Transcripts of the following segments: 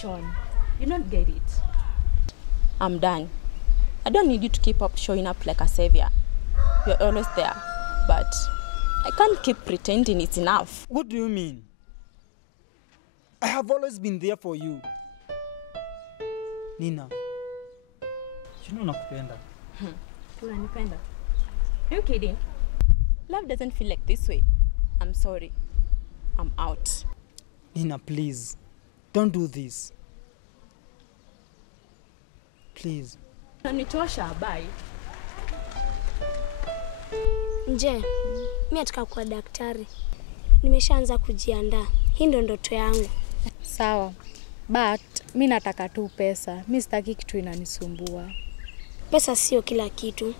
Sean, you don't get it. I'm done. I don't need you to keep up showing up like a savior. You're always there, but I can't keep pretending it's enough. What do you mean? I have always been there for you. Nina, you know nakupenda. Unanipenda? Are you kidding? Love doesn't feel like this way. I'm sorry. I'm out. Nina, please. Don't do this. Please. Unanichosha, bye. Nje, mimi nataka kuwa daktari. Nimeshaanza kujiandaa. Hii ndo ndoto yangu. Sawa. But mimi nataka tu pesa. Mimi sitaki kitu inanisumbua. Pesa sio kila kitu. Mimi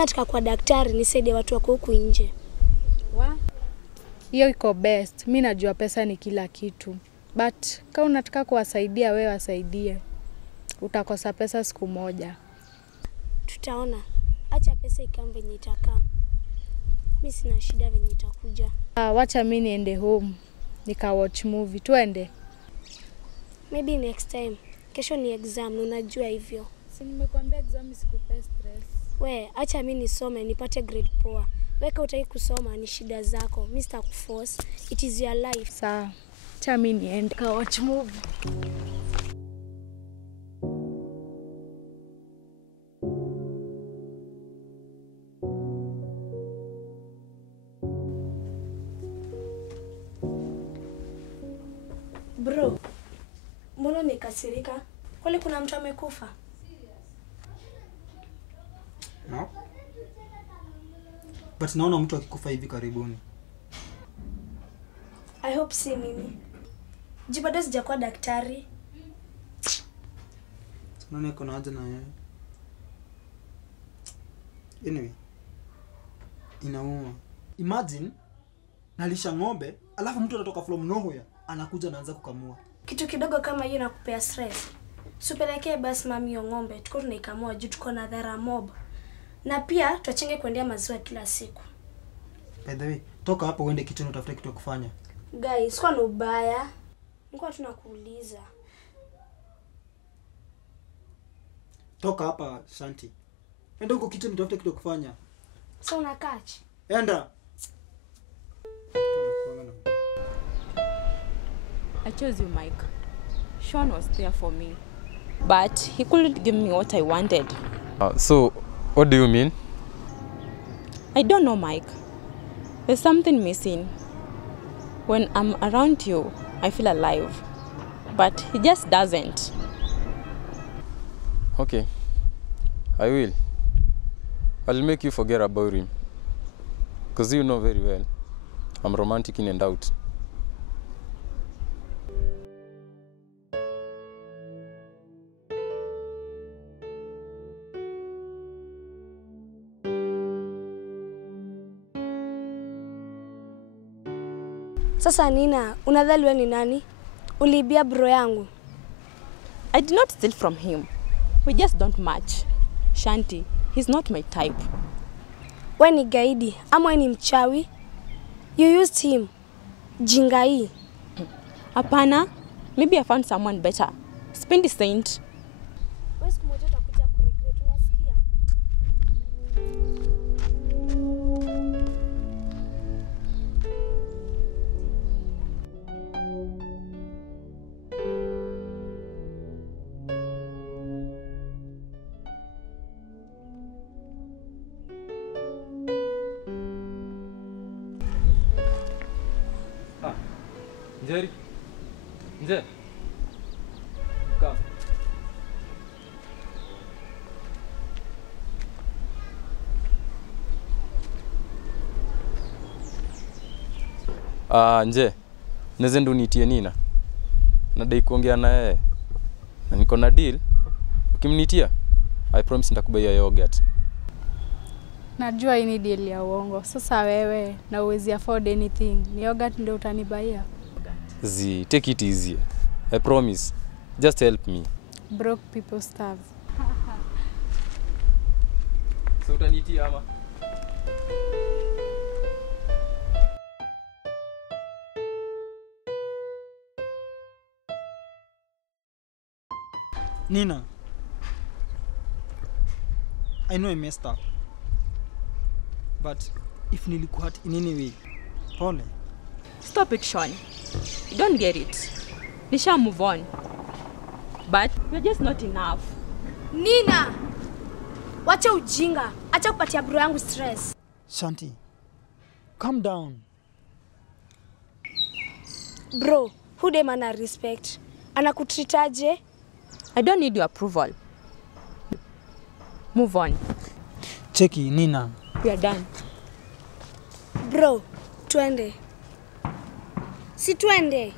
nataka kuwa daktari nisaidie watu wako huku nje. Hiyo iko best. Mimi najua pesa ni kila kitu. But kama unataka kuwasaidia wewe wasaidie. Utakosa pesa siku moja. Tutaona. Acha pesa ikam venye itakaa. Mimi sina shida venye itakuja. Wacha mimi niende home. Nika watch movie. Tuende. Maybe next time. Kesho ni exam, unajua hivyo. Si nimekuambia exam isikupe stress. We, acha mimi nisome nipate grade poa. Weka utaki kusoma ni shida zako. Mimi sitakuforce. It is your life. Sawa. Acha mimi niende ka watch movie. Bro, mbona umekasirika? Kwani kuna mtu amekufa? No. But naona mtu akikufa hivi karibuni. I hope si mimi. Jibado sijakuwa daktari. Nani ako na haja na yeye? Anyway. Inauma. Imagine nalisha ng'ombe, alafu mtu anatoka from nowhere anakuja anaanza kukamua. Kitu kidogo kama hiyo nakupea stress. Supelekee basi mami hiyo ng'ombe, tuko tunaikamua juu tuko na dhara mob. Na pia tuachenge kuendea maziwa kila siku. By the way, toka hapo uende kitchen utafute kitu ya kufanya. Guys, kwa ubaya. Nilikuwa tunakuuliza. Toka hapa Shanti. Enda huko kitchen utafute kitu ya kufanya. So una catch? Enda. I chose you, Mike. Sean was there for me, but he couldn't give me what I wanted. So, what do you mean? I don't know, Mike. There's something missing. When I'm around you, I feel alive, but he just doesn't. Okay, I will. I'll make you forget about him. Because you know very well, I'm romantic in and out. Sasa Nina, unadhani wewe ni nani? Uliibia bro yangu. I did not steal from him. We just don't match. Shanti, he's not my type. Wewe ni gaidi ama wewe ni mchawi? You used him. Jinga hii. Hapana, maybe I found someone better. Spendi Saint. Wewe siku moja utakuja kuregret, unasikia? Njeri. Nje. Come. Nje. Neze ndo nitie Nina. Nadai kuongea na yeye. Na niko na deal. Ukimnitia, I promise nitakubaia yogurt. Najua hii ni deal ya uongo. Sasa wewe na uwezi afford anything. Ni yogurt ndio utanibaia. Take it easy. I promise. Just help me. Broke people starve. So utanitia ama? Nina, I know I messed up. But if nilikuhurt in any way, pole. Stop it, Sean. You don't get it. Nisha move on. But you're just not enough. Nina, wacha ujinga. Acha kupatia bro yangu stress. Shanti, calm down. Bro, who dem ana respect? Anakutreataje? I don't need your approval. Move on. Cheki, Nina. We are done. Bro, twende. Si twende.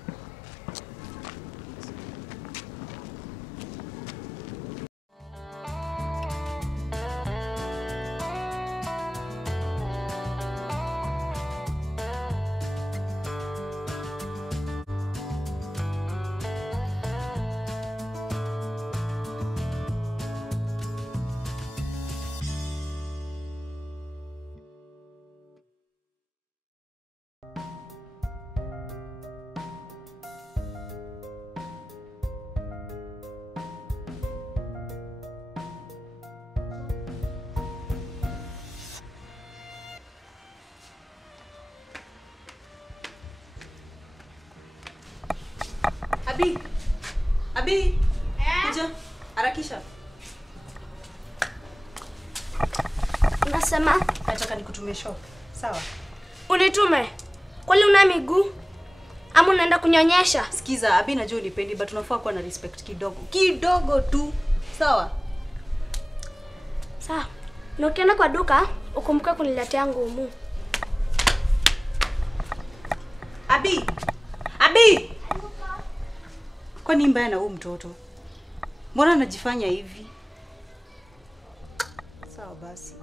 Abi. Kuja. Harakisha. Unasema? Nataka nikutume shop. Sawa? Unitume. Kwani una miguu? Ama unaenda kunyonyesha? Sikiza, Abi najua unipendi but unafaa kuwa na respect kidogo. Kidogo tu. Sawa? Sawa. Na ukienda kwa duka, ukumbuke kuniletea ngumu. Abi. Abi. Kwani mbaya na huyu mtoto? Mbona anajifanya hivi? Sawa basi.